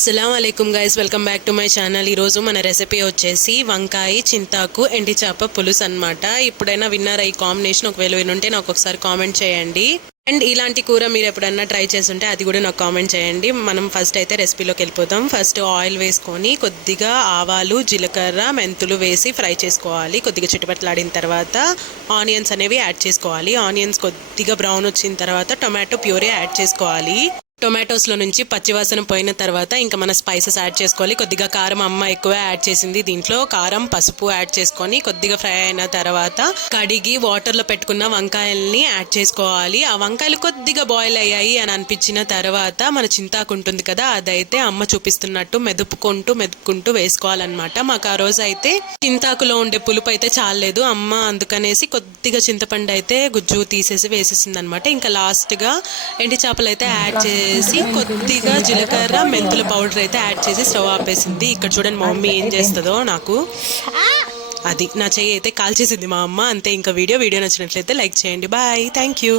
అస్సలం అయికం guys welcome back to my channel ఈరోజు మన రెసిపీ వచ్చేసి వంకాయ చింతాకు ఎండి చేప పులుసు అన్నమాట. ఇప్పుడైనా విన్నారా ఈ కాంబినేషన్ ఒకవేళ వినుంటే నాకు ఒకసారి కామెంట్ చేయండి. అండ్ ఇలాంటి కూర మీరు ఎప్పుడన్నా ట్రై చేస్తుంటే అది కూడా నాకు కామెంట్ చేయండి. మనం ఫస్ట్ అయితే రెసిపీలోకి వెళ్ళిపోతాం ఫస్ట్ ఆయిల్ వేసుకొని కొద్దిగా ఆవాలు జీలకర్ర మెంతులు వేసి ఫ్రై చేసుకోవాలి. కొద్దిగా చుట్టుపట్లాడిన తర్వాత ఆనియన్స్ అనేవి యాడ్ చేసుకోవాలి. ఆనియన్స్ కొద్దిగా బ్రౌన్ వచ్చిన తర్వాత టొమాటో ప్యూరీ యాడ్ చేసుకోవాలి. టొమాటోస్లో నుంచి పచ్చివాసన పోయిన తర్వాత ఇంకా మన స్పైసెస్ యాడ్ చేసుకోవాలి. కొద్దిగా కారం అమ్మ ఎక్కువ యాడ్ చేసింది దీంట్లో. కారం పసుపు యాడ్ చేసుకొని కొద్దిగా ఫ్రై అయిన తర్వాత కడిగి వాటర్లో పెట్టుకున్న వంకాయల్ని యాడ్ చేసుకోవాలి. ఆ వంకాయలు కొద్దిగా బాయిల్ అయ్యాయి అని అనిపించిన తర్వాత మన చింతాకు ఉంటుంది కదా అదైతే అమ్మ చూపిస్తున్నట్టు మెదుపుకుంటూ మెదుపుకుంటూ వేసుకోవాలన్నమాట. మాకు ఆ రోజు అయితే చింతాకులో ఉండే పులుపు అయితే చాలేదు అమ్మ అందుకనేసి కొద్దిగా చింతపండు అయితే గుజ్జు తీసేసి వేసేసింది అనమాట ఇంకా లాస్ట్గా ఎండి చేపలు అయితే యాడ్ చేసి కొద్దిగా జీలకర్ర మెంతుల పౌడర్ అయితే యాడ్ చేసి స్టవ్ ఆపేసింది. ఇక్కడ చూడండి మా మమ్మీ ఏం చేస్తుందో నాకు. అది నా చెయ్యి అయితే కాల్ చేసింది మా అమ్మ. అంతే ఇంకా వీడియో వీడియో నచ్చినట్లయితే లైక్ చేయండి. Bye thank you